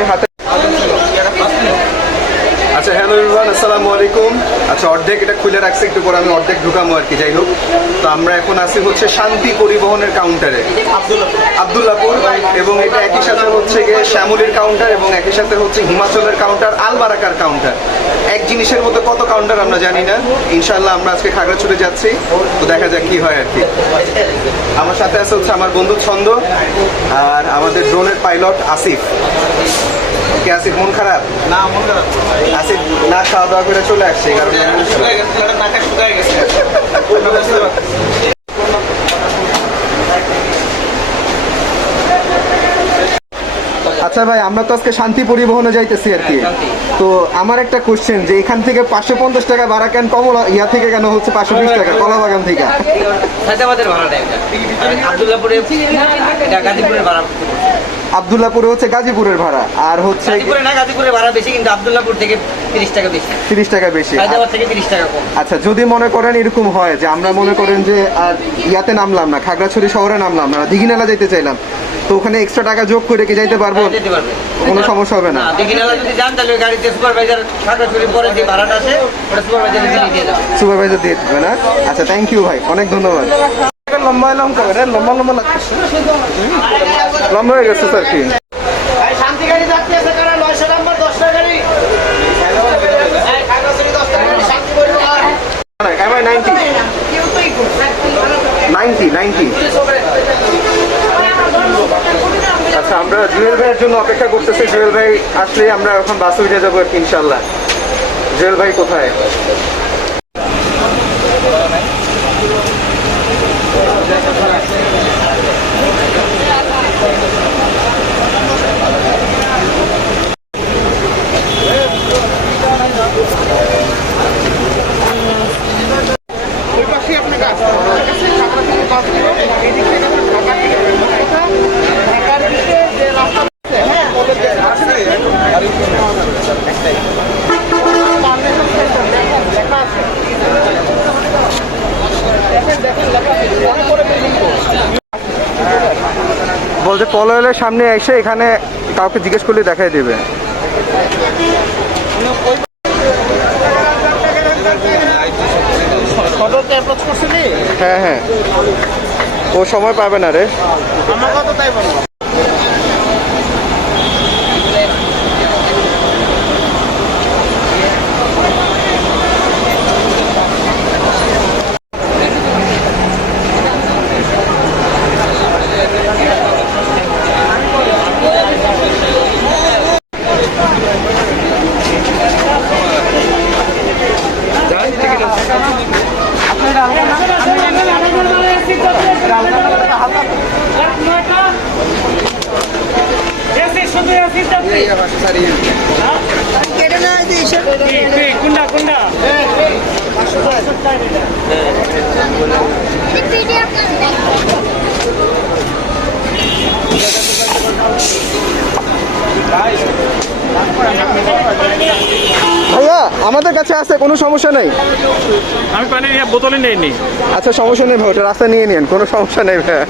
আমি হাতে। আচ্ছা হ্যালো এভরিওয়ান, আসসালামু আলাইকুম। আচ্ছা অর্ধেক এটা খুলে রাখছি, একটু পরে আমি অর্ধেক ঢুকামো আর কি। যাই হোক, তো আমরা এখন আছি হচ্ছে শান্তি পরিবহনের কাউন্টারে আব্দুল্লাপুর, এবং এটা একই সাথে হচ্ছে গিয়ে শ্যামলীর কাউন্টার এবং একই সাথে হচ্ছে হিমাচলের কাউন্টার, আল বারাকার কাউন্টার। এক জিনিসের মধ্যে কত কাউন্টার আমরা জানি না। ইনশাল্লাহ আমরা আজকে খাগড়াছড়ি যাচ্ছি, তো দেখা যাক কি হয় আর কি। আমার সাথে আছে হচ্ছে আমার বন্ধু ছন্দ আর আমাদের ড্রোনের পাইলট আসিফ। কি আসিফ, মন খারাপ? না, মন খারাপ। আসিফ না খাওয়া দাওয়া করে চলে আসছে, এই কারণে আচ্ছা ভাই, আমরা তো আজকে শান্তি পরিবহনে যাইতেছি আর কি। তো আমার একটা কোশ্চেন, যে এখান থেকে 550 টাকা ভাড়া কেন কমলা ইয়া থেকে কেন হচ্ছে 520 টাকা কলা বাগান থেকে? হায়দ্রাবাদের ভাড়াটা এটা, আব্দুল্লাহপুরে এটা গাজীপুরের ভাড়া। আব্দুল্লাপুরে হচ্ছে গাজীপুরের ভাড়া, আর হচ্ছে গাজীপুরে না, গাজীপুরের ভাড়া বেশি, কিন্তু আব্দুল্লাহপুর থেকে 30 টাকা বেশি। 30 টাকা বেশি, হায়দ্রাবাদ থেকে 30 টাকা কম। আচ্ছা যদি মনে করেন এরকম হয় যে আমরা মনে করেন যে আর ইয়াতে নামলাম না, খাগড়াছড়ি শহরে নামলাম না, দিঘিনালা যেতে চাইলাম, তো ওখানে এক্সট্রা টাকা যোগ করে কি যাইতে পারবো? যেতে পারবে, কোনো সমস্যা হবে না? দিঘিনালা যদি যান তাহলে গাড়িতে সুপারভাইজার খাগড়াছড়ি পরে যে ভাড়াটা আছে ওটা সুপারভাইজার দিয়ে যাবে। সুপারভাইজার দিয়ে দেবে না? আচ্ছা থ্যাংক ইউ ভাই, অনেক ধন্যবাদ। লম্বা এলাম করে লম্বা লম্বা লাগতেছে, লম্বা হয়ে গেছে স্যার কি? শান্তি গাড়ি যাচ্ছে সেখানে 900 নম্বর 10টা গাড়ি, খাগড়াছড়ি 10টা গাড়ি শান্তি পরিবহন। Am I 90? 90. আচ্ছা আমরা জুয়েল ভাইয়ের জন্য অপেক্ষা করতেছি। জুয়েল ভাই আসলে আমরা এখন বাসে উঠে যাবো আর কি ইনশাল্লাহ। জুয়েল ভাই কোথায়? বলতে পলয়ের সামনে এসে এখানে কাউকে জিজ্ঞেস করলে দেখাই দেবে। হ্যাঁ, ও সময় পাবে না রে। আমার কথা তাই বলবো। ভাইয়া আমাদের কাছে আছে, কোনো সমস্যা নেই। আমি পানি বোতলে নেইনি। আচ্ছা সমস্যা নেই ভাই, ওটা রাস্তা নিয়ে নিন, কোনো সমস্যা নেই ভাইয়া।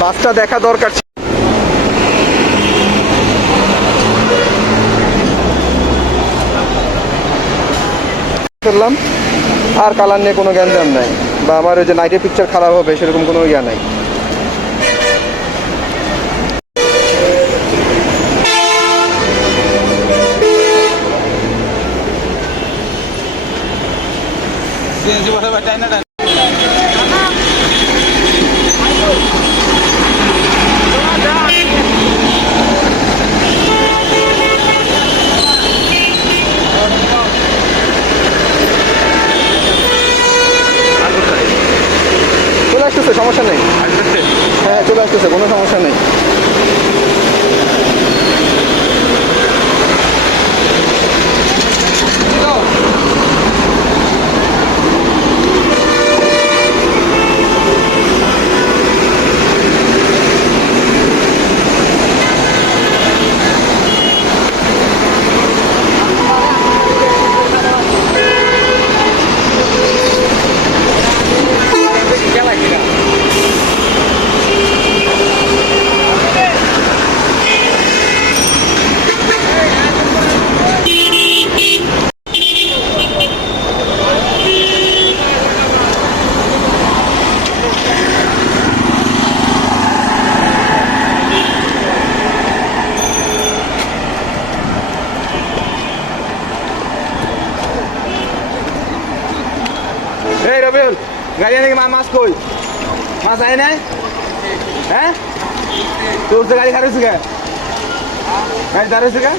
বাসটা দেখা দরকার করলাম, আর কালার নিয়ে কোনো জ্ঞান নাই, বা আমার ওই যে নাইটের পিকচার খারাপ হবে সেরকম কোনো ইয়া নাই। চলে আসতেছে, সমস্যা নেই। হ্যাঁ চলে আসতেছে, কোনো সমস্যা নেই। গাড়ি আনে মাছ কই মাছ আয় নাই হ্যাঁ তোর তো গাড়ি খারাপ গে গাড়ি দাঁড়িয়েছে গে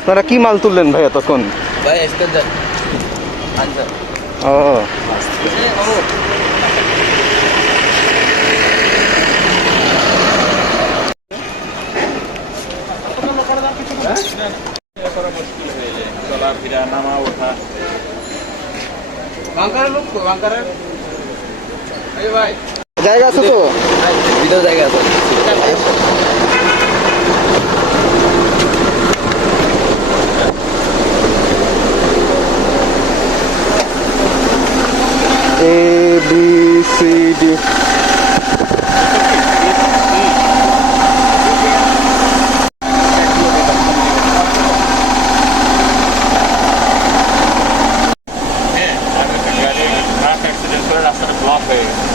আপনারা কি মাল তুললেন ভাই তখন ভাই এক্সটেনশন আচ্ছা ও চলাফেরা নামা ওঠা বাংকারের লোক বাংকারের এই ভাই জায়গা আছে তো ভিতরে জায়গা আছে A B C D হ্যাঁ গাড়ি ট্রাক অ্যাক্সিডেন্ট করে রাস্তাটা ব্লক হয়ে গেছে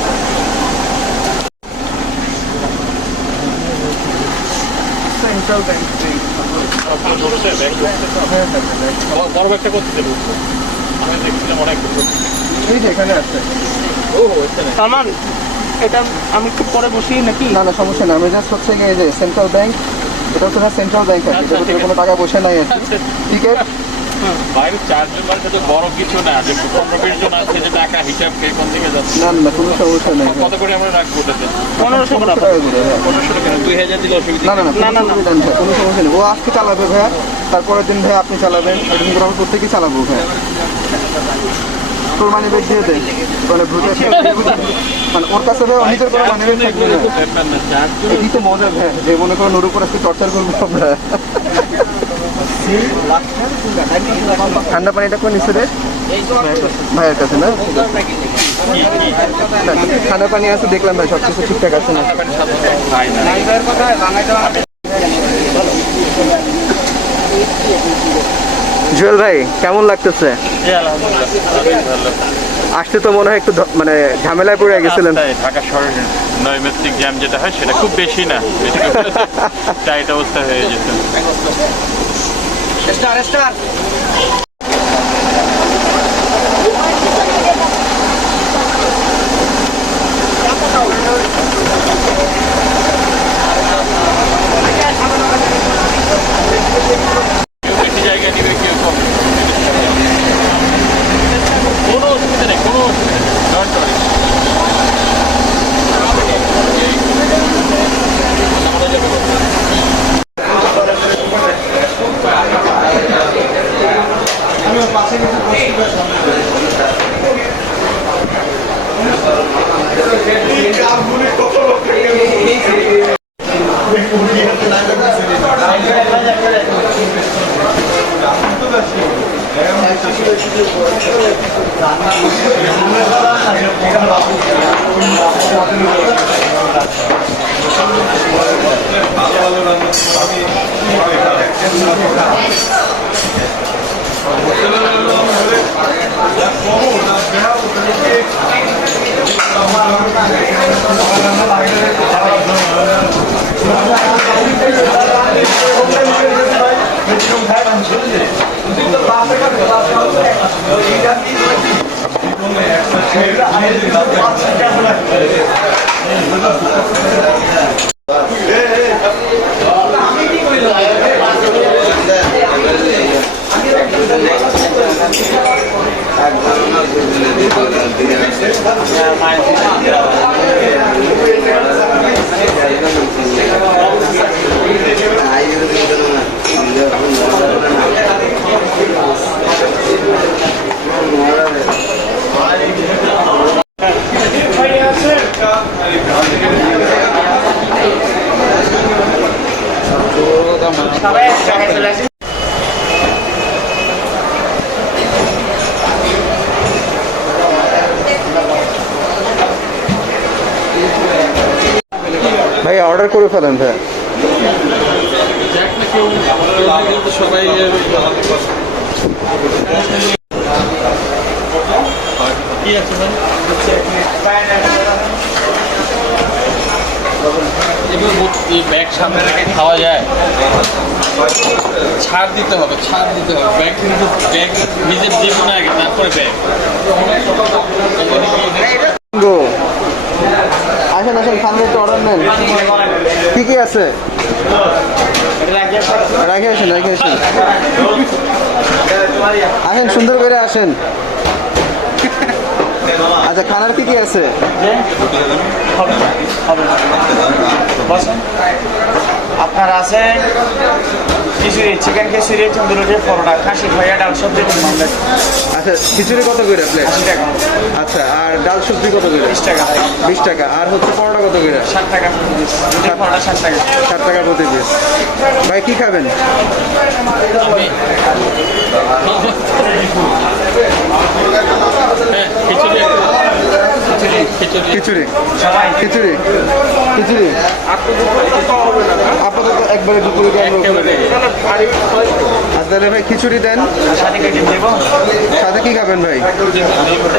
বড় একটা করতে দেবো আমি দেখছিলাম অনেক এই যে এখানে আছে সালমান এটা আমি একটু পরে বসি নাকি না না সমস্যা না আমি জাস্ট হচ্ছে গিয়ে এই যে সেন্ট্রাল ব্যাংক এটা হচ্ছে সেন্ট্রাল ব্যাংক আছে আচ্ছা, যেটাতে ঠিক কোনো টাকা পয়সা নাই আর কি। ঠিক আছে বাইরে 4 জন মানুষ তো বড় কিছু না যে 15-20 জন আছে যে টাকা হিসাব কে কোন দিকে যাচ্ছে না না কোনো সমস্যা নেই কত করে আমরা রাখবো ওটাতে 1500 টাকা টাকা করে হ্যাঁ। 1500 টাকা 2000 দিলে অসুবিধা না না না না, না, না। কোনো সমস্যা নেই ও আজকে চালাবে ভাইয়া তারপরের দিন ভাইয়া আপনি চালাবেন এরকম করে আমরা প্রত্যেকেই চালাবো ভাইয়া তোর মানি ব্যাগ দিয়ে দেয় মানে ভুলে মানে ওর কাছে ভাই নিজের করে মানি ব্যাগ থাকবে না ব্যাপার না 4 জন এটি তো মজা ভাই যে মনে করো নুরু করে আজকে টর্চার করবো আমরা ঠান্ডা পানিটা কোন নিচে রে ভাইয়ের কাছে না না, ঠান্ডা পানি আছে দেখলাম ভাই সবকিছু ঠিকঠাক আছে না ভাই না জুয়েল ভাই কেমন লাগতেছে আলহামদুলিল্লাহ ভালো আসতে তো মনে হয় একটু মানে ঝামেলায় পড়ে গেছিলেন রাস্তায় ঢাকা শহরের নৈমিত্তিক জ্যাম যেটা হয় সেটা খুব বেশি না বেশি টাইট অবস্থা হয়ে যেত স্টার স্টার বেশি জায়গা নিবে কেউ কম কোনো অসুবিধা নেই কোনো অসুবিধা নেই Don't worry. ভাই অর্ডার করে ফেলেন ভাই সবাই এই ব্যাগ সামনে রেখে খাওয়া যায়? ছাড় দিতে হবে, ছাড় দিতে হবে। ব্যাগ কিন্তু ব্যাগ নিজের জীবনে আগে, তারপরে ব্যাগ। গো আসেন আসেন, সামনে একটু অর্ডার নেন। কি কি আছে রাখে আসেন, রাখে আসেন। আসেন, সুন্দর করে আসেন। আচ্ছা, খানার কি কি আছে? আপনার আছে খিচুড়ি, চিকেন খিচুড়ি, তন্দুরি রুটি, পরোটা, খাসি, ভাইয়া, ডাল, সবজি, মামলা। আচ্ছা, খিচুড়ি কত করে প্লেট? 80 টাকা, আচ্ছা, আর ডাল সবজি কত করে? 20 টাকা, 20 টাকা। আর হচ্ছে পরোটা কত করে? 60 টাকা প্রতি পিস। রুটি, পরোটা 60 টাকা। 60 টাকা প্রতি পিস। ভাই কি খাবেন? খিচুড়ি খিচুড়ি খিচুড়ি, সবাই খিচুড়ি, খিচুড়ি। আপাতত একবারে দুপুরে আর তাহলে ভাই খিচুড়ি দেন। সাথে কেটে দেবো। সাথে কি খাবেন ভাই?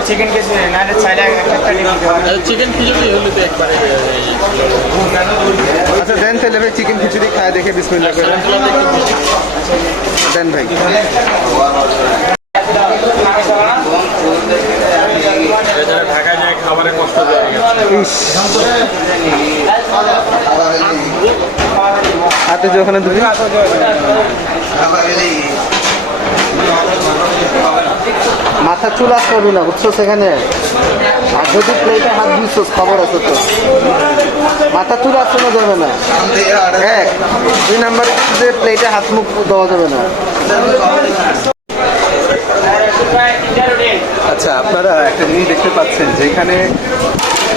চিকেন খিচুড়ি, নাহলে চাইলে একটা ডিম দিতে পারেন। চিকেন খিচুড়ি হলে তো একবারে আচ্ছা দেন তাহলে ভাই, চিকেন খিচুড়ি খায় দেখে বিসমিল্লাহ করে দেন ভাই। ঢাকায় যায় খাবারের কষ্ট দেয়। হাতে যে ওখানে তুমি মাথা চুল আস করবি না, বুঝছো সেখানে। আর যদি প্লেটে হাত দিচ্ছ খবর আছে তো, মাথা চুল আসতে যাবে না। 1 2 নাম্বার যে প্লেটে হাত মুখ দেওয়া যাবে না। আচ্ছা, আপনারা একটা জিনিস দেখতে পাচ্ছেন যে এখানে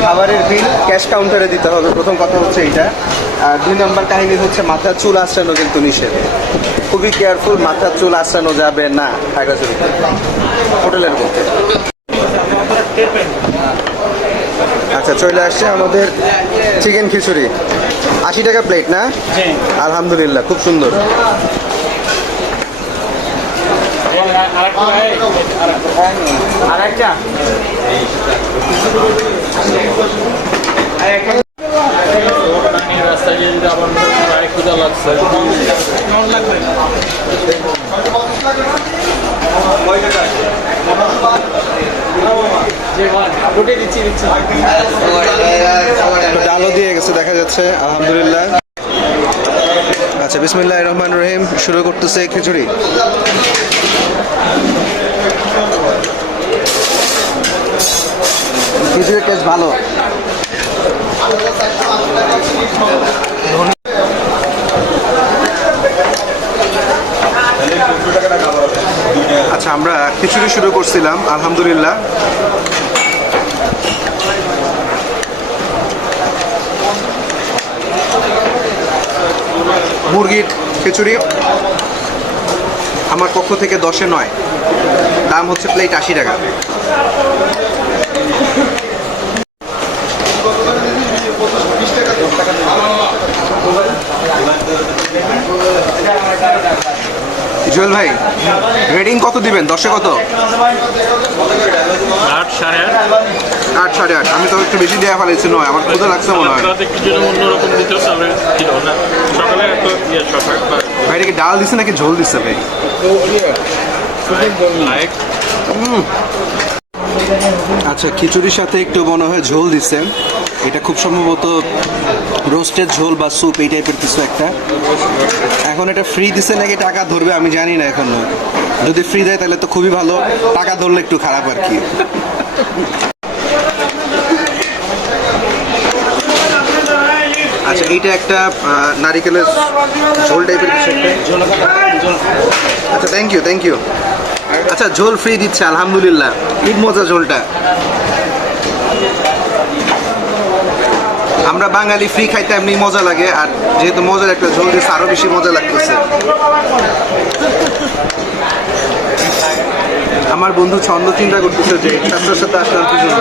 খাবারের বিল ক্যাশ কাউন্টারে দিতে হবে। প্রথম কথা হচ্ছে এইটা। আর 2 নাম্বার কাহিনী হচ্ছে মাথার চুল আঁচড়ানো কিন্তু নিষেধ। খুবই কেয়ারফুল, মাথার চুল আঁচড়ানো যাবে না খাগড়াছড়িতে হোটেলের মধ্যে। আচ্ছা, চলে আসছে আমাদের চিকেন খিচুড়ি। 80 টাকা প্লেট না? আলহামদুলিল্লাহ, খুব সুন্দর। আরেকটা রাস্তায় গিয়ে যদি আবার ক্ষুদা লাগছে ডালও দিয়ে গেছে দেখা যাচ্ছে, আলহামদুলিল্লাহ। আচ্ছা, বিসমিল্লাহির রহমানির রহিম। শুরু করতেছে খিচুড়ি। খিচুড়ির টেস্ট ভালো। আচ্ছা, আমরা খিচুড়ি শুরু করছিলাম, আলহামদুলিল্লাহ। মুরগির খিচুড়ি আমার পক্ষ থেকে 10-এ 9। দাম হচ্ছে প্লেট 80 টাকা। জুয়েল ভাই, রেটিং কত দিবেন? 10-এ কত? 8 সাড়ে 8। 8 সাড়ে 8। আমি তো একটু বেশি দেওয়া ফেলেছি। নয়, আমার ক্ষুধা লাগছে মনে হয়। রাতে কিছু অন্যরকম দিতে হবে ছিল না, সকালে একটা সকাল ভাই এটা কি ডাল দিচ্ছে নাকি ঝোল দিচ্ছে ভাই? লাইক আচ্ছা, খিচুড়ির সাথে একটু মনে হয় ঝোল দিচ্ছেন। এটা খুব সম্ভবত রোস্টেড ঝোল বা স্যুপ এই টাইপের কিছু একটা। এখন এটা ফ্রি দিচ্ছে নাকি টাকা ধরবে আমি জানি না এখনো। যদি ফ্রি দেয় তাহলে তো খুবই ভালো, টাকা ধরলে একটু খারাপ আর কি। আচ্ছা, এইটা একটা নারিকেলের ঝোল টাইপের কিছু একটা। আচ্ছা, থ্যাংক ইউ, থ্যাংক ইউ। আচ্ছা, ঝোল ফ্রি দিচ্ছে, আলহামদুলিল্লাহ। খুব মজা ঝোলটা। আমরা বাঙালি, ফ্রি খাইতে এমনি মজা লাগে, আর যেহেতু মজার একটা ঝোল দিচ্ছে আরো বেশি মজা লাগতেছে। আমার বন্ধু ছন্দ চিন্তা করতেছে যে ছাত্রের সাথে আসলাম কি জন্য।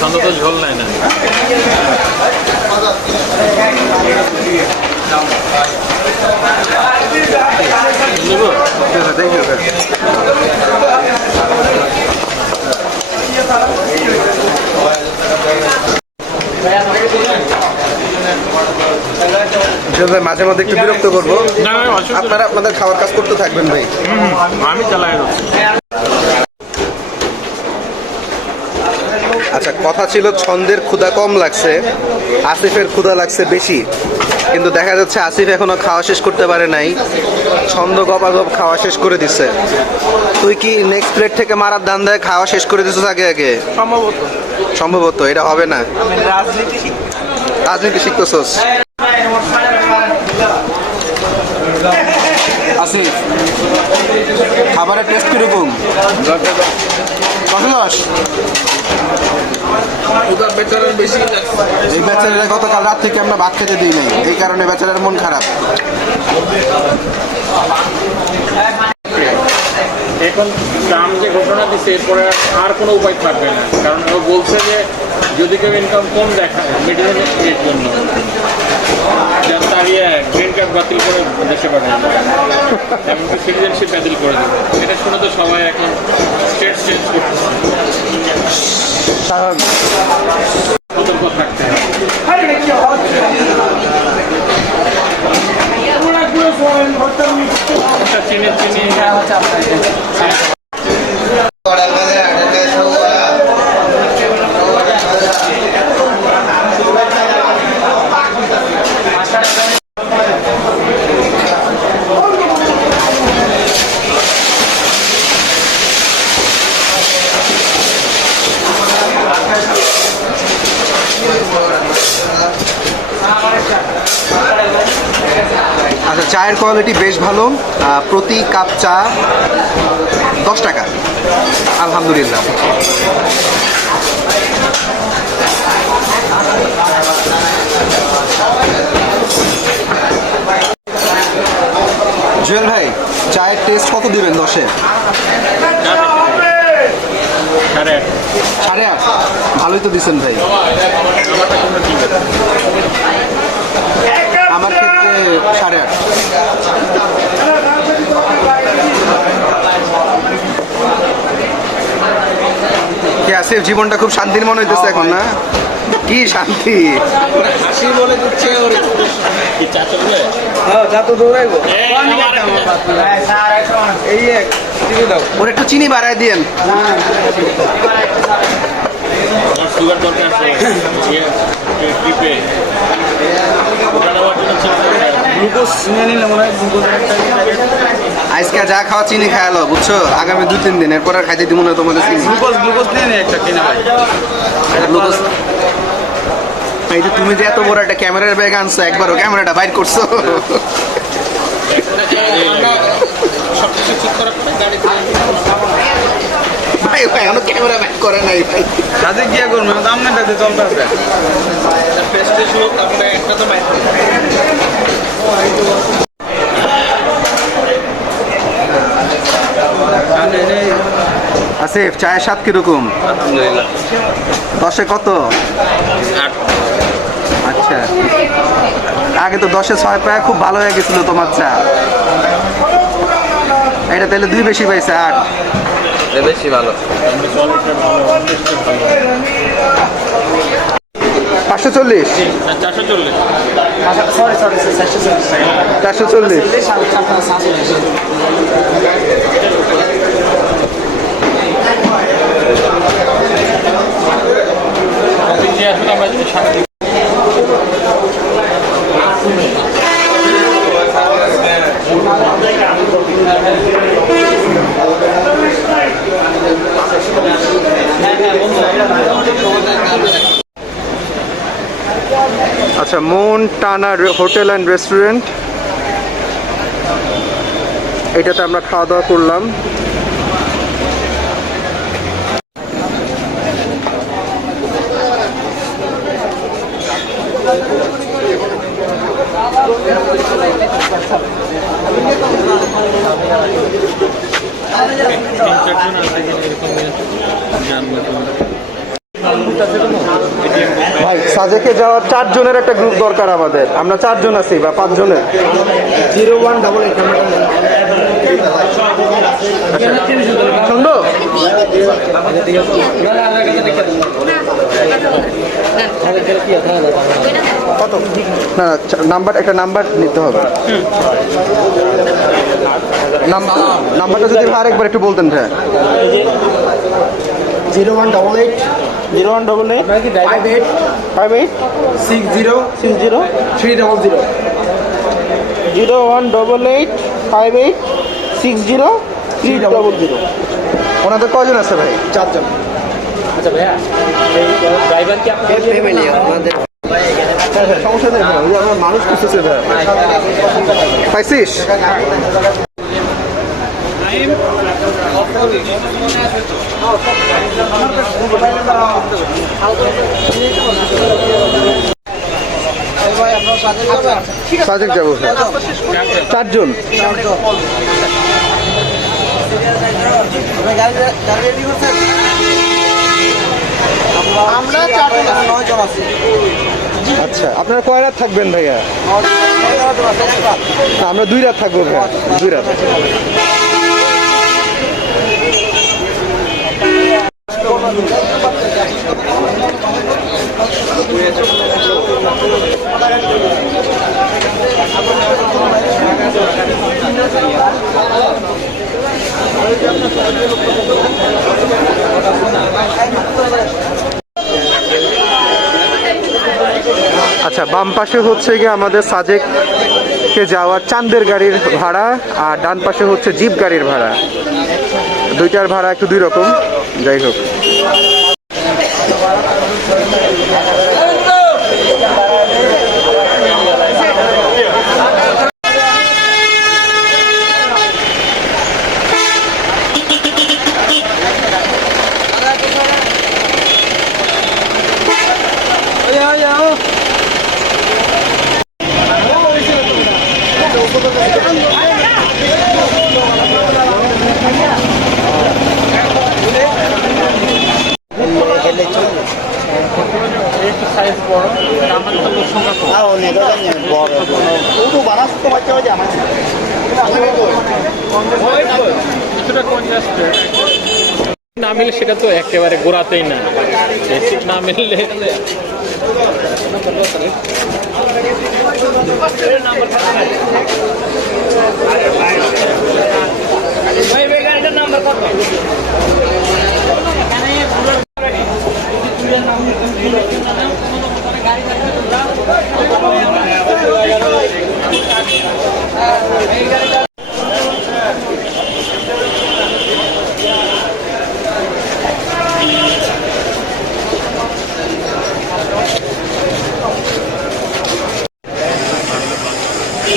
ছন্দ তো ঝোল নাই না। ভাই মাঝে মধ্যে একটু বিরক্ত করবো, না না, অসুবিধা নেই। আপনারা আপনাদের খাওয়ার কাজ করতে থাকবেন ভাই। আমি চালাই যাচ্ছি। আচ্ছা, কথা ছিল ছন্দের ক্ষুধা কম লাগছে, আসিফের ক্ষুধা লাগছে বেশি, কিন্তু দেখা যাচ্ছে আসিফ এখনো খাওয়া শেষ করতে পারে নাই, ছন্দ গপাগপ খাওয়া শেষ করে দিচ্ছে। তুই কি নেক্সট প্লেট থেকে মারার দান দেয় খাওয়া শেষ করে দিছিস আগে আগে? সম্ভবত সম্ভবত এটা হবে না। আমি রাজনীতি রাজনীতি শিখতেছস আসিফ? খাবারের টেস্ট কিরকম? 10 এই বেচারারা গতকাল রাত থেকে আমরা ভাত খেতে দিই নাই, এই কারণে বেচারার মন খারাপ। এখন দাম যে ঘোষণা দিচ্ছে এরপরে আর কোনো উপায় থাকবে না, কারণ ও বলছে যে যদি কেউ ইনকাম কম দেখায় মেডিকেল এর জন্য যেন তাড়িয়ে গ্রিন কার্ড বাতিল করে দেশে পাঠায়, এমনকি সিটিজেনশিপ বাতিল করে দেবে। এটা শুনে তো সবাই এখন স্টেট চেঞ্জ করতেছে। সতর্ক থাকতে হবে। চিনি চিনি হচ্ছে আপনার আচ্ছা, চায়ের কোয়ালিটি বেশ ভালো। প্রতি কাপ চা 10 টাকা, আলহামদুলিল্লাহ। জুয়েল ভাই, চায়ের টেস্ট কত দিবেন 10-এ? 8.5। 8.5? ভালোই তো দিচ্ছেন ভাই। আমার ক্ষেত্রে 8.5। কি আসিফ, জীবনটা খুব শান্তির মনে হইতেছে এখন না? কি শান্তি! ওর একটু চিনি বাড়ায় দিয়েন। সুগার দরকার আছে ট্রিপে ওটা নেওয়ার জন্য গ্লুকোজ নিয়ে নিলে মনে হয় গ্লুকোজ আজকে যা খাওয়া চিনি খায়ালো, বুঝছো? আগামী 2-3 দিন এরপর আর খাইতে দিব না তোমাদের চিনি। গ্লুকোজ নিয়ে নিয়ে একটা কিনা ভাই। গ্লুকোজ। এই যে তুমি যে এত বড় একটা ক্যামেরার ব্যাগ আনছো, একবারও ক্যামেরাটা বাইর করছো? ভাই ভাই এখনো ক্যামেরা বাইর করে নাই ভাই। কাজে গিয়া করবো দাম না দিতে চলতে আছে। আসিফ, চায়ের স্বাদ কিরকম? 10-এ কত? আচ্ছা, আগে তো 10-এ 6 পায়, খুব ভালো হয়ে গেছিল তোমার চা। এটা তাহলে 2 বেশি পাইছে, 8। বেশি ভালো। 540? 440। সরি 440? আসলে আমরা যদি সাথে আচ্ছা, মনটানা হোটেল অ্যান্ড রেস্টুরেন্ট, এটাতে আমরা খাওয়া দাওয়া করলাম। ভাই সাজেকে যাওয়ার 4 জনের একটা গ্রুপ দরকার আমাদের, আমরা 4 জন আছি বা 5 জনের। 0188 সম্ভব? কত না নাম্বার, একটা নাম্বার নিতে হবে। নাম্বারটা যদি আরেকবার একটু বলতেন ভাই। 0188 0188 58 60 60 300 0188 58 60 300। ওনাদের কয়জন আছে ভাই? 4 জন। আচ্ছা ভাইয়া ড্রাইভার কি আপনার ফ্যামিলি আমাদের। সমস্যা নেই ভাই, ওই যে আমরা মানুষ খুঁজতেছে ভাই। পাইছিস? সাজেক যাবো স্যার, 4 জন। আমরা 4 জন, 9 জন আছি। আচ্ছা আপনারা কয় রাত থাকবেন ভাইয়া? আমরা 2 রাত থাকবো ভাইয়া, 2 রাত। আচ্ছা বাম পাশে হচ্ছে গিয়ে আমাদের সাজেককে যাওয়ার চাঁদের গাড়ির ভাড়া, আর ডান পাশে হচ্ছে জিপ গাড়ির ভাড়া। দুইটার ভাড়া একটু 2 রকম, যাই হোক। না মিলে সেটা তো একেবারে গোড়াতেই না, বেসিক না মিললে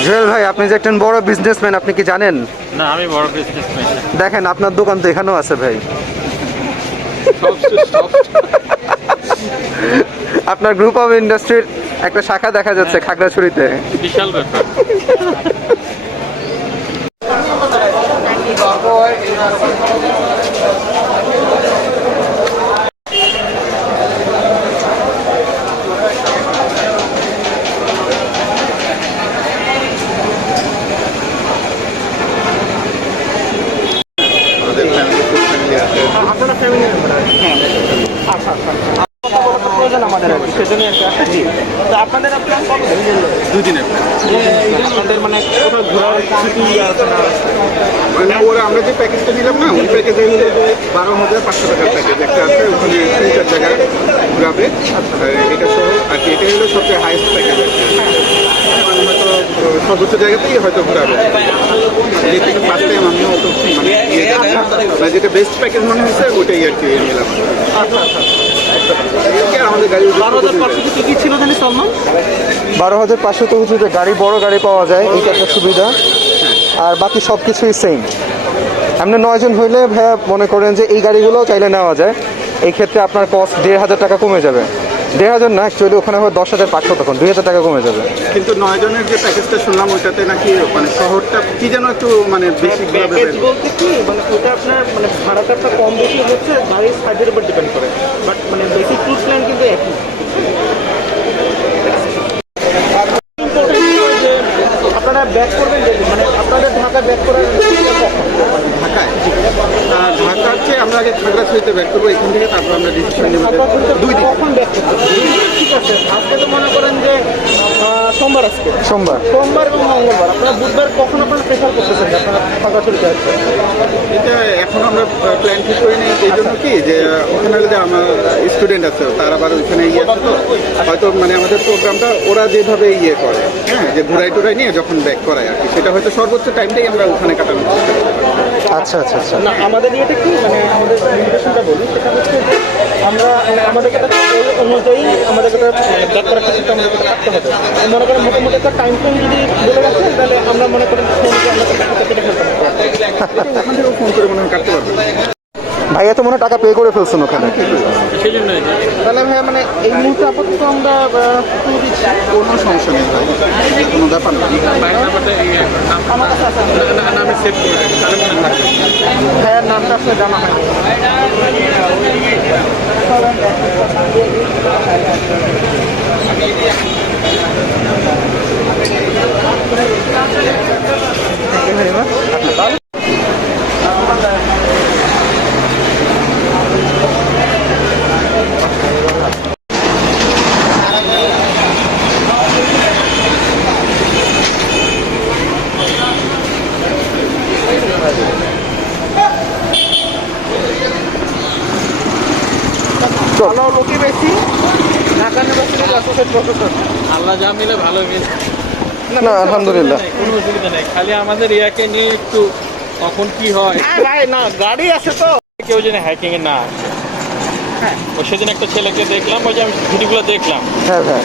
জুয়েল ভাই আপনি যে একজন বড় বিজনেসম্যান, আপনি কি জানেন? না আমি বড় বিজনেসম্যান। দেখেন আপনার দোকান তো এখানেও আছে ভাই। আপনার গ্রুপ অফ ইন্ডাস্ট্রির একটা শাখা দেখা যাচ্ছে খাগড়াছড়িতে। বিশাল ব্যাপার। আপনারা ফ্যামিলি মেম্বার? আচ্ছা আচ্ছা, কথা বলা তো প্রয়োজন আমাদের আর কি, সেজন্যই আর কি আসছি। তো আপনাদের প্ল্যান কবে? 2 দিনের আপনাদের মানে কোথাও ঘোরার ছুটি আছে না? মানে ওরা আমরা যে প্যাকেজটা দিলাম না, ওই প্যাকেজে 12,500 টাকার প্যাকেজ একটা আছে, ওখানে 3-4 জায়গা ঘুরাবে। এটা সহ আর কি, এটা হলো সবচেয়ে হাইয়েস্ট প্যাকেজ। মানে হয়তো সর্বোচ্চ জায়গাতেই হয়তো ঘুরাবে। যেটা ফার্স্ট টাইম আমিও তো মানে যেটা বেস্ট প্যাকেজ মনে হয়েছে ওটাই আর কি নিলাম। আমাদের গাড়ি 12,500 কি ছিল জানি সলমান? 12,500 তো হচ্ছে যে গাড়ি, বড় গাড়ি পাওয়া যায়, এইটা একটা সুবিধা। আর বাকি সব কিছুই সেম। আপনি 9 জন হইলে ভাইয়া মনে করেন যে এই গাড়িগুলোও চাইলে নেওয়া যায়। এই ক্ষেত্রে আপনার কস্ট 1,500 টাকা কমে যাবে। 10,000 না, অ্যাকচুয়ালি ওখানে হবে 10,500, তখন 2,000 টাকা কমে যাবে। কিন্তু 9 জনের যে প্যাকেজটা শুনলাম ওইটাতে নাকি মানে শহরটা কি যেন একটু মানে বেশি প্যাকেজ বলতে কি মানে ওটা আপনার মানে ভাড়াটা আপনার কম বেশি হচ্ছে গাড়ির সাইজের উপর ডিপেন্ড করে, বাট মানে বেসিক ট্যুর প্ল্যান কিন্তু একই। যে আপনারা ব্যাক করবেন যে মানে আপনাদের ঢাকা ব্যাক করার কখন? ঢাকায় ঢাকার চেয়ে আমরা আগে খাগড়াছড়িতে ব্যাক করবো এখান থেকে, তারপর আমরা ডিসিশন নেব যে 2 দিন। কখন ব্যাক করতে হবে? ঠিক আছে, আজকে তো মনে করেন যে সোমবার, আজকে সোমবার। সোমবার এবং মঙ্গলবার, আপনারা বুধবার কখন আপনারা প্রেফার করতেছেন যে আপনারা খাগড়াছড়িতে আসবেন? এটা এখন আমরা প্ল্যান ঠিক করিনি, এই জন্য কি যে ওখানে যে আমার স্টুডেন্ট আছে তারা আবার ওইখানে ইয়ে আছে তো, হয়তো মানে আমাদের প্রোগ্রামটা ওরা যেভাবে ইয়ে করে, হ্যাঁ, যে ঘুরাই টুরাই নিয়ে যখন ব্যাক করায় আর কি, সেটা হয়তো সর্বোচ্চ টাইমটাই আমরা ওখানে কাটানোর চেষ্টা করতে পারি। আচ্ছা আচ্ছা আচ্ছা। না, আমাদের ইয়েটা কি মানে আমাদের লিমিটেশনটা বলি, সেটা হচ্ছে যে আমরা মানে আমাদেরকে একটা ওই অনুযায়ী আমাদেরকে ব্যাক করার ক্ষেত্রে আমাদেরকে থাকতে হবে। মনে করেন মোটামুটি একটা টাইম ফ্রেম যদি বলে রাখেন, তাহলে আমরা মনে করেন ফোনকে আমরা কেটে ফেলতে পারবো। ওখান থেকেও ফোন করে মনে হয় কাটতে পারবে। ভাইয়া তো মনে হয় টাকা পে করে ফেলছেন ওখানে। সেই জন্যই তাহলে ভাইয়া মানে এই মুহূর্তে আপাতত আমরা কোনো সমস্যা নেই ভাই, কোনো ব্যাপার না। আমার কাছে আছে, আমি সেভ করে রাখি, তাহলে মনে থাকবে। ভাইয়ার নামটা আসলে জানা হয় না। Thank you very much. ভালো লোকই বেশি, ঢাকা ইউনিভার্সিটির অ্যাসোসিয়েট প্রফেসর। আল্লাহ যা মিলে ভালো মিলে, না আলহামদুলিল্লাহ। কোনো অসুবিধা নেই। খালি আমাদের ইয়াকে নিয়ে একটু কখন কি হয়, ভাই না গাড়ি আছে তো। কেউ যেন হ্যাকিং এ না আসে। ও সেদিন একটা ছেলেকে দেখলাম, ওই যে আমি ভিডিওগুলো দেখলাম, হ্যাঁ হ্যাঁ,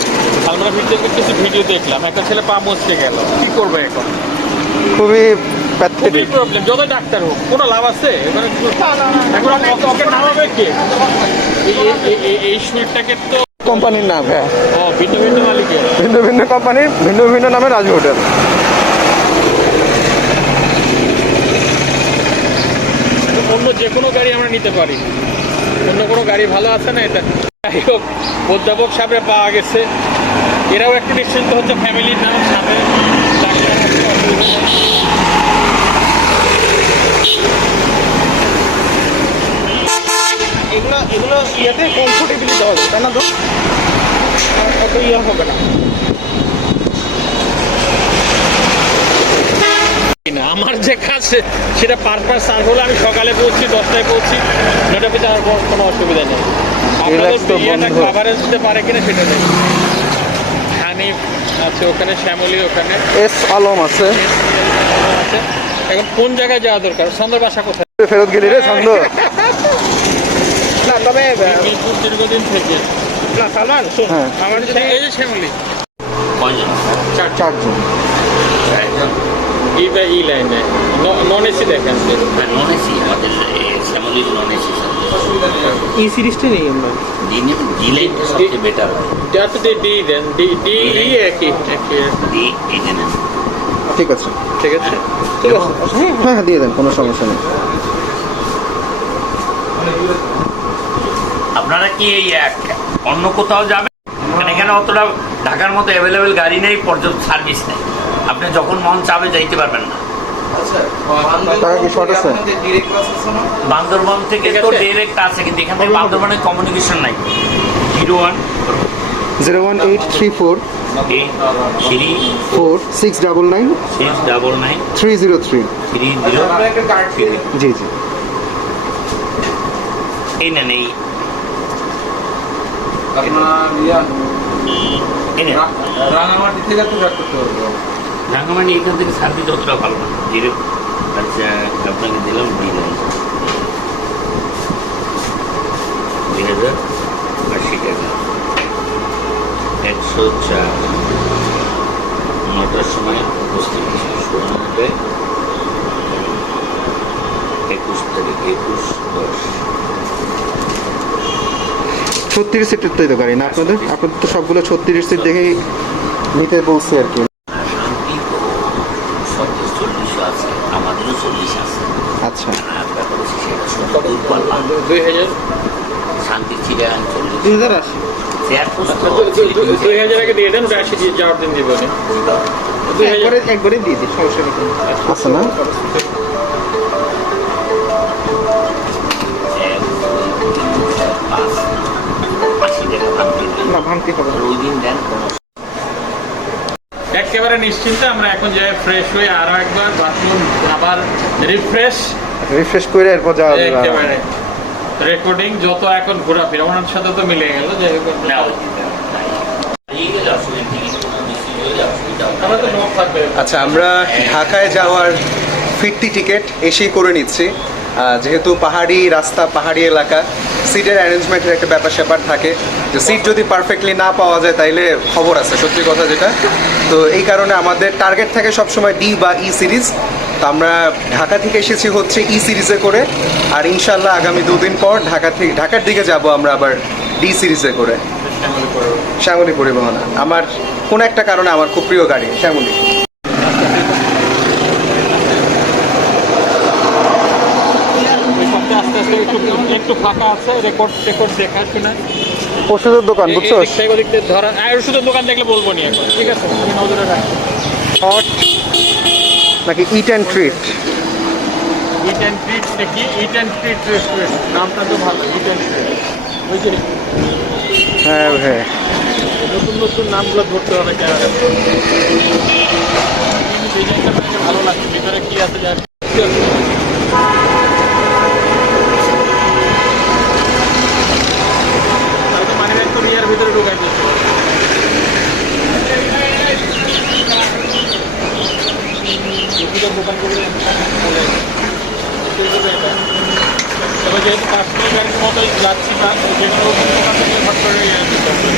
আমরা কিছু ভিডিও দেখলাম, একটা ছেলে পা মচকে গেল। কি করবে এখন? খুবই খুবই প্যাথেটিক। প্রবলেম। যত ডাক্তার হোক কোনো লাভ আছে এখানে? এখন ওকে নামাবে কে? এই সুইটটাকে তো কোম্পানির নাম, হ্যাঁ, ভিন্ন ভিন্ন মালিকের। ভিন্ন ভিন্ন কোম্পানির ভিন্ন ভিন্ন নামে রাজু হোটেল। অন্য যে কোনো গাড়ি আমরা নিতে পারি, অন্য কোনো গাড়ি ভালো আছে না এটা? যাই হোক, অধ্যাপক সাহেবের পাওয়া গেছে, এরাও একটু নিশ্চিন্ত হচ্ছে, ফ্যামিলির নাম সামনে এগুলো এগুলো ইয়াতে কমফোর্টেবলি দেওয়া যায়, তাই না তো? অত ইয়ে হবে না। না, আমার যে কাজ সেটা পারপাস সার্ভ হলে আমি সকালে পৌঁছি, 10টায় পৌঁছি, 9টা বেজে আমার কোনো অসুবিধা নেই। Relax তো আপনাদের বন্ধু। কভারেজ দিতে পারে কিনা সেটা নেই। হানিফ আছে ওখানে, শ্যামলী ওখানে এস আলম আছে। আছে। এখন কোন জায়গায় যাওয়া দরকার? সন্ধ্যা বাসা কোথায়? ফেরত গেলি রে ছন্দ। না তবে মিরপুর দীর্ঘদিন থেকে। না সালমান শোন, হ্যাঁ। আমার যদি এই যে শ্যামলী চারজন। এই লাইনে নন এসি দেখেন। নন এসি আমাদের শ্যামলির নন এসি এই সিরিজটা নেই আমরা। জিলেট সবচেয়ে বেটার হয় যা তো দিয়ে দেন, একই ডি এই যে নেন। ঠিক আছে, ঠিক আছে। ঠিক আছে, হ্যাঁ হ্যাঁ হ্যাঁ দিয়ে দেন, কোনো সমস্যা নেই। আপনারা কি এই অন্য কোথাও যাবেন? মানে এখানে অতটা ঢাকার মতো অ্যাভেলেবেল গাড়ি নেই, পর্যাপ্ত সার্ভিস নেই, আপনি যখন মন চাবে যাইতে পারবেন না। টাকা কি শর্ট আছে? বান্দরবান থেকে তো ডিরেক্ট আছে, কিন্তু এখান থেকে বান্দরবানের কমিউনিকেশন নাই। 01 01834 8 4699 3 303। 30 জি জি। এই নেন, এই রাঙামাটি থেকে তো ব্যাক করতে পারবো। রাঙ্গামাটি এখান থেকে সার্ভিস অতটা ভালো না। ডিরেক্ট আচ্ছা আপনাকে দিলাম 2080 টাকা 104 9টার সময় উপস্থিত 96 21 তারিখ 21/10 36 সিটের তো গাড়ি না আপনাদের তো সবগুলো 36 সিট দেখেই নিতে বলছি আর কি। শান্তি তো সব 40 আছে, আমাদেরও 40 আছে। আচ্ছা, আর ব্যাপার হচ্ছে সেটা সত্তর পারলাম। 2000 শান্তি চিড়িয়াখানা 40। 2080 চেয়ার পোস্ট 2000 আগে দিয়ে দেন, ওটা 80 দিয়ে যাওয়ার দিন দিব না। 2000 একবারে দিয়ে দিই, সমস্যা নেই কোনো। আছে না? না ভাঙতে হবে না। ওই দিন দেন কোনো একেবারে নিশ্চিন্তে আমরা এখন যাই ফ্রেশ হয়ে আরো একবার বাথরুম আবার রিফ্রেশ করে এরপর যাওয়া যাবে। একেবারে রেকর্ডিং যত এখন ঘোরাফেরা ওনার সাথে তো মিলে গেল, যাই হোক না ওই দিন এই গেলে অসুবিধা নেই, কোনো মিসিং হলে অসুবিধা হবে না। আমরা তো নোট থাকবে। আচ্ছা, আমরা ঢাকায় যাওয়ার ফিরতি টিকিট এসেই করে নিচ্ছি। যেহেতু পাহাড়ি রাস্তা, পাহাড়ি এলাকা, সিটের অ্যারেঞ্জমেন্টের একটা ব্যাপার স্যাপার থাকে, যে সিট যদি পারফেক্টলি না পাওয়া যায় তাইলে খবর আছে, সত্যি কথা যেটা। তো এই কারণে আমাদের টার্গেট থাকে সবসময় ডি বা ই সিরিজ। তো আমরা ঢাকা থেকে এসেছি হচ্ছে ই সিরিজে করে, আর ইনশাল্লাহ আগামী 2 দিন পর ঢাকার দিকে যাব আমরা আবার ডি সিরিজে করে। শ্যামলী পরিবহন আমার কোনো একটা কারণে আমার খুব প্রিয় গাড়ি শ্যামলী। ওই সবটা আস্তে আস্তে একটু ফাঁকা আছে, রেকর্ড দেখার শোনা। ওষুধের দোকান বুঝছো? ওদিক দিয়ে ধরা ওষুধের দোকান দেখলে বলবো নি এখন, ঠিক আছে? আমি নজরে রাখছি। হট নাকি ইট and treat? It and treat নাকি ইট অ্যান্ড ট্রিট রেস্টুরেন্ট, নামটা তো ভালো, ইট অ্যান্ড ট্রিট। বুঝলি, হ্যাঁ হ্যাঁ, নতুন নতুন নামগুলো ধরতে হবে ক্যামেরা। ডিজাইনটা আপনাকে ভালো লাগছে, ভিতরে কি আছে জানি। মানি ব্যাগ তো ইয়ার ভিতরে ঢুকাই দিচ্ছে। ওষুধের দোকানগুলো তবে যেহেতু পার্সোনাল গাড়ির মতোই যাচ্ছি না, যে কোনো ওষুধ দোকান থেকে হট করে নিয়ে যেতে হবে।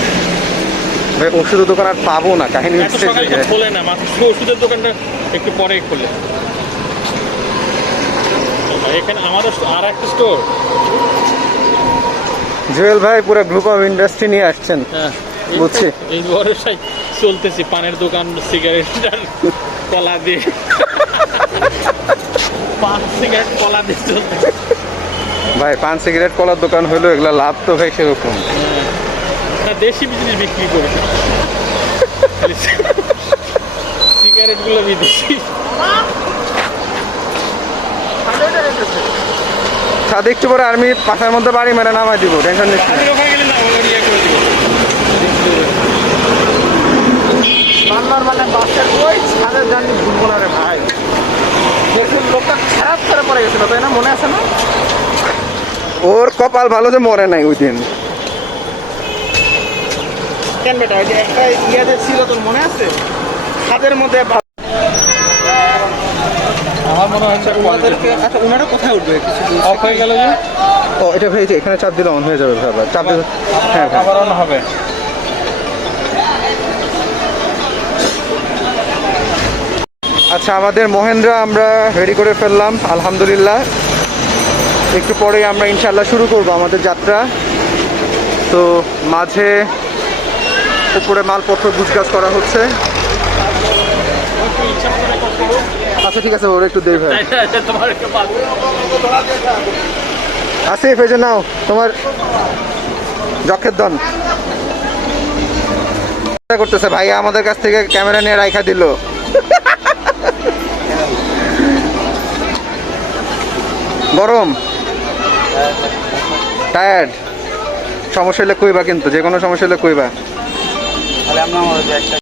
ভাই ওষুধের দোকান আর পাবো না, কাহিনী এত হচ্ছে সকালে যে তো খোলে না, মাত্র ওষুধের দোকানটা একটু পরে খোলে। এখানে আমাদের আর একটা স্টোর। জুয়েল ভাই পুরো গ্রুপ অফ ইন্ডাস্ট্রি নিয়ে আসছেন। বুঝছি। এই ভরসায় চলতেছি, পানের দোকান, সিগারেট আর কলা দিয়ে, পান সিগারেট কলা দিয়ে চলতেছে। ভাই পান সিগারেট কলার দোকান হলো, এগুলা লাভ তো ভাই সেরকম। না, দেশি বিজিনেস বিক্রি করি, সিগারেট গুলো বিদেশি। সাথে একটু পরে আর্মি পাশার মধ্যে বাড়ি মেরে নামাই দিব, টেনশন নিচ্ছি না। আমি ওখানে গেলে না, ওর ইয়ে করে দিব। রান্নার মানে বাসের ওই ছাদের জার্নি ভুলবো না রে ভাই। দেখুন লোকটা খারাপ করে পড়ে গেছিল, তাই না? মনে আছে না? ওর কপাল ভালো যে মরে নাই ওই দিন। কেন বেটা, ওই যে একটা ইয়াতে ছিল, তোর মনে আছে? ছাদের মধ্যে আমার মনে হচ্ছে ওনাদেরকে, আচ্ছা ওনারা কোথায় উঠবে কিছু অফ হয়ে গেল যে ও এটা ভাই যে এখানে চাপ দিলে অন হয়ে যাবে ভাই, চাপ দিলে হ্যাঁ ভাই। আবার অন হবে। আচ্ছা, আমাদের মহেন্দ্রা আমরা রেডি করে ফেললাম আলহামদুলিল্লাহ। একটু পরেই আমরা ইনশাল্লাহ শুরু করব আমাদের যাত্রা। তো মাঝে উপরে মালপত্র গুছগাছ করা হচ্ছে। আচ্ছা ঠিক আছে, ওর একটু দেই ভাই। তোমার আসিফ এই যে নাও তোমার যক্ষের দন করতেছে ভাই, আমাদের কাছ থেকে ক্যামেরা নিয়ে রাইখা দিল। গরম, টায়ার্ড, সমস্যা হলে কইবা, কিন্তু যে কোনো সমস্যা হলে কইবা। তাহলে আমরা একটা